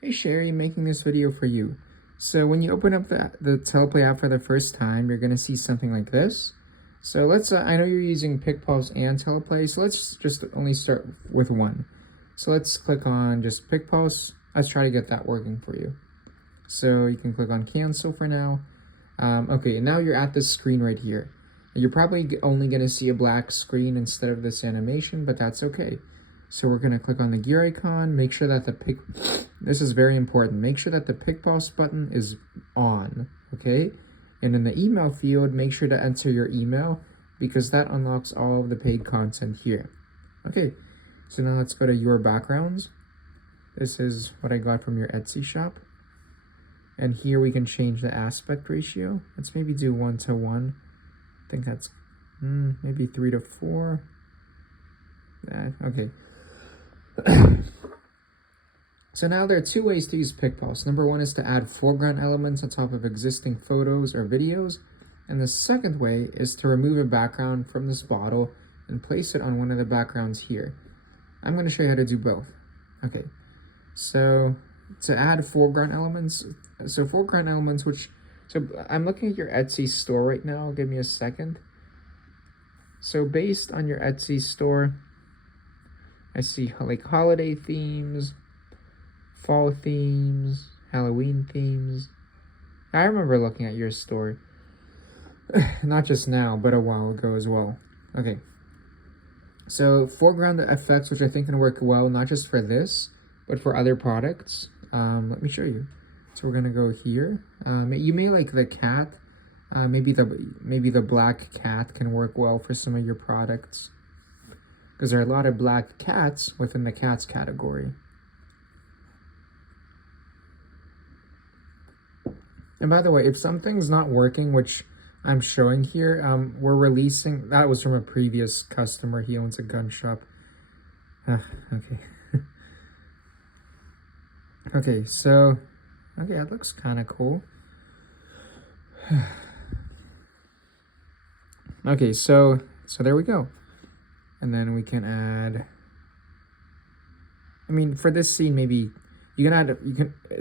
Hey Sherry, making this video for you. So when you open up the teleplay app for the first time, you're gonna see something like this. So I know you're using PicPulse and teleplay, so let's just only start with one. So let's click on just PicPulse. Let's try to get that working for you. So you can click on cancel for now. Okay, now you're at this screen right here. You're probably only gonna see a black screen instead of this animation, but that's okay. So we're gonna click on the gear icon, make sure that this is very important, make sure that the PicPulse button is on, okay? And in the email field, make sure to enter your email because that unlocks all of the paid content here. Okay, so now let's go to your backgrounds. This is what I got from your Etsy shop. And here we can change the aspect ratio. Let's maybe do 1:1. I think that's maybe 3:4. Okay. So now there are two ways to use PicPulse. Number one is to add foreground elements on top of existing photos or videos. And the second way is to remove a background from this bottle and place it on one of the backgrounds here. I'm going to show you how to do both. Okay, so to add foreground elements, so I'm looking at your Etsy store right now. Give me a second. So based on your Etsy store, I see like holiday themes, fall themes, Halloween themes. I remember looking at your store, not just now, but a while ago as well. Okay, so foreground effects, which I think can work well, not just for this, but for other products. Let me show you. So we're gonna go here. You may like the cat. Maybe the black cat can work well for some of your products, because there are a lot of black cats within the cats category. And by the way, if something's not working, which I'm showing here, we're releasing, that was from a previous customer. He owns a gun shop. Okay. Okay, so, okay, that looks kind of cool. Okay, so there we go. And then we can add, I mean, for this scene, maybe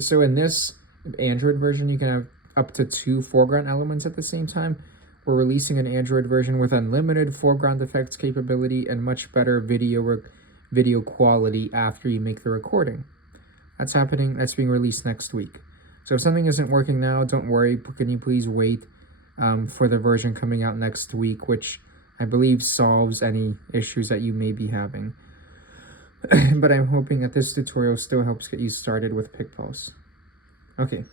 so in this Android version, you can have up to 2 foreground elements at the same time. We're releasing an Android version with unlimited foreground effects capability and much better video quality after you make the recording. That's being released next week. So if something isn't working now, don't worry. Can you please wait for the version coming out next week, which I believe solves any issues that you may be having. But I'm hoping that this tutorial still helps get you started with PicPulse. Okay,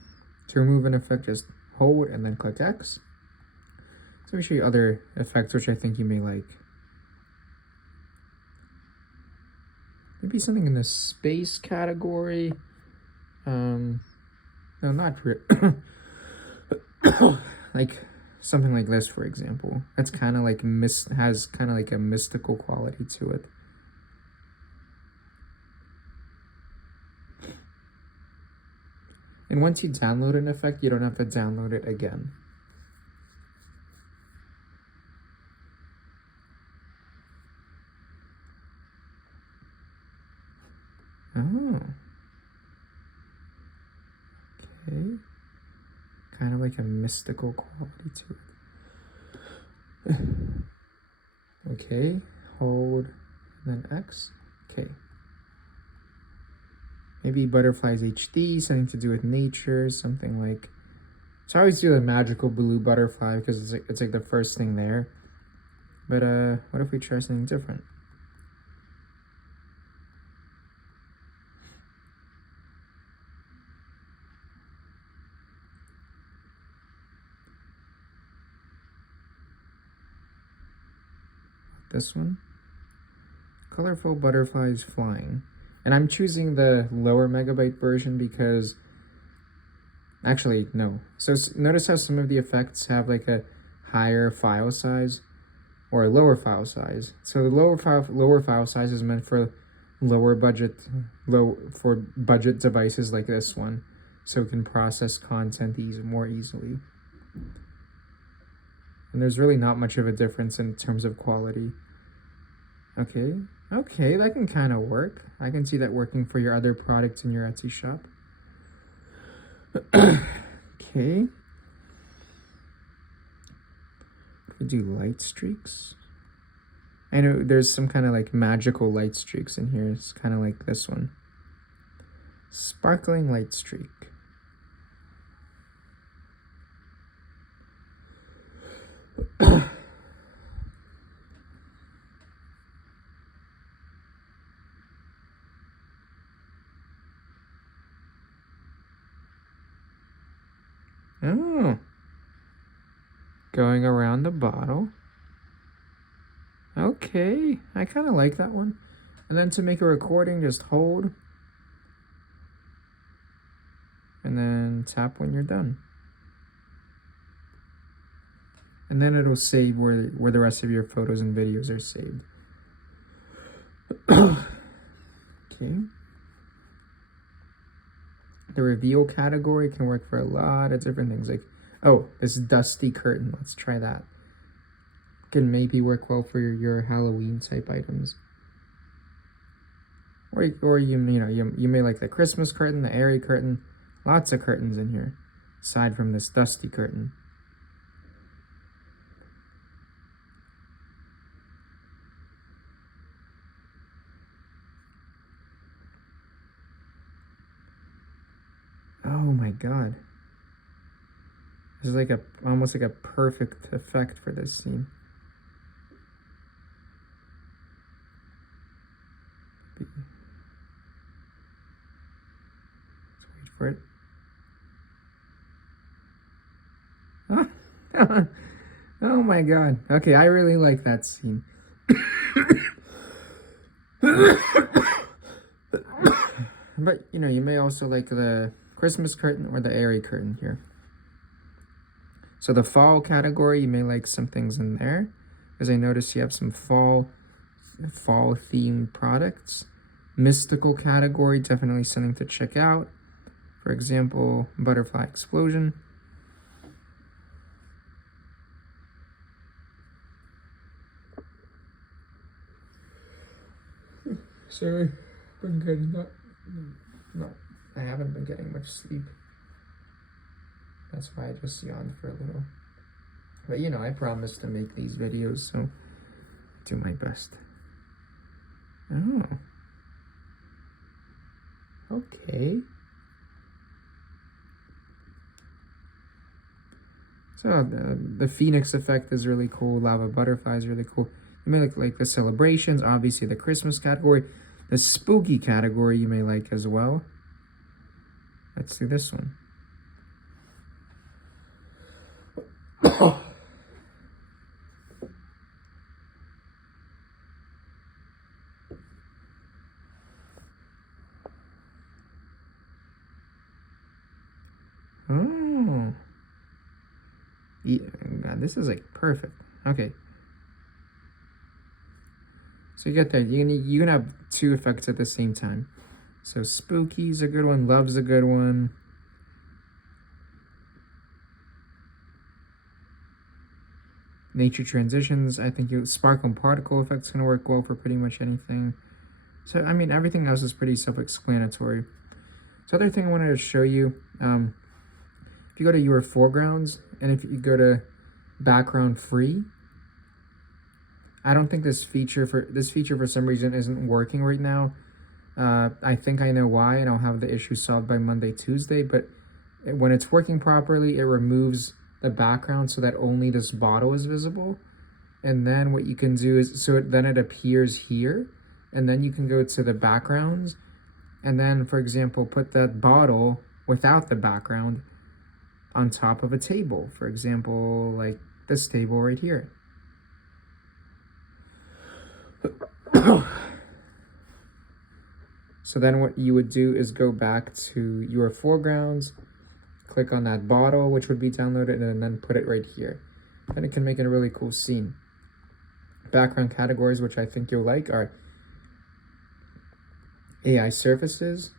to remove an effect, just hold and then click X. So let me show you other effects which I think you may like. Maybe something in the space category. No, not like something like this, for example. That's kind of like has kind of like a mystical quality to it. And once you download an effect, you don't have to download it again. Oh. Okay. Kind of like a mystical quality to it. Okay, hold, and then X. Okay. Maybe butterflies HD, something to do with nature, something like. So I always do the magical blue butterfly because it's like the first thing there. But what if we try something different? This one. Colorful butterflies flying. And I'm choosing the lower megabyte version because, actually, no. So notice how some of the effects have like a higher file size or a lower file size. So the lower file size is meant for budget devices like this one, so it can process content more easily. And there's really not much of a difference in terms of quality. Okay, that can kind of work. I can see that working for your other products in your Etsy shop. Okay. We do light streaks. I know there's some kind of like magical light streaks in here. It's kind of like this one. Sparkling light streak. Oh. Going around the bottle. Okay, I kind of like that one. And then to make a recording, just hold. And then tap when you're done. And then it'll save where the rest of your photos and videos are saved. Okay. The reveal category can work for a lot of different things. Like, oh, this dusty curtain. Let's try that. Can maybe work well for your Halloween type items. Or you may like the Christmas curtain, the airy curtain. Lots of curtains in here, aside from this dusty curtain. Oh my god. This is like almost like a perfect effect for this scene. Let's wait for it. Oh my god. Okay, I really like that scene. But, you may also like the Christmas curtain or the airy curtain here. So the fall category, you may like some things in there, because I noticed you have some fall themed products. Mystical category, definitely something to check out. For example, butterfly explosion. Sorry, been getting that. No, I haven't been getting much sleep. That's why I just yawned for a little. But I promise to make these videos, so do my best. Oh. Okay. So the Phoenix effect is really cool. Lava butterfly is really cool. You may like the celebrations, obviously the Christmas category. The spooky category you may like as well. Let's do this one. Oh. Yeah, God, this is like perfect. Okay. So you get that. You can have two effects at the same time. So spooky's a good one. Love's a good one. Nature transitions. I think sparkle and particle effects can work well for pretty much anything. So I mean, everything else is pretty self-explanatory. So other thing I wanted to show you. If you go to your foregrounds and if you go to background free, I don't think this feature for some reason isn't working right now. I think I know why, and I'll have the issue solved by Monday, Tuesday. But when it's working properly, it removes the background so that only this bottle is visible. And then what you can do is, then it appears here, and then you can go to the backgrounds, and then, for example, put that bottle without the background on top of a table. For example, like this table right here. So then what you would do is go back to your foregrounds, click on that bottle, which would be downloaded, and then put it right here. And it can make it a really cool scene. Background categories, which I think you'll like, are AI surfaces,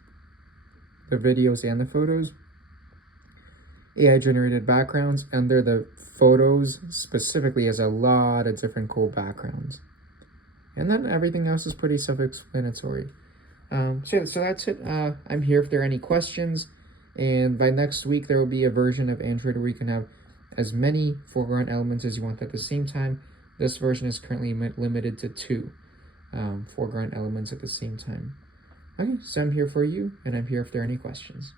the videos and the photos, AI generated backgrounds, under the photos specifically has a lot of different cool backgrounds. And then everything else is pretty self-explanatory. So that's it. I'm here if there are any questions. And by next week, there will be a version of Android where you can have as many foreground elements as you want at the same time. This version is currently limited to 2 foreground elements at the same time. Okay, so I'm here for you, and I'm here if there are any questions.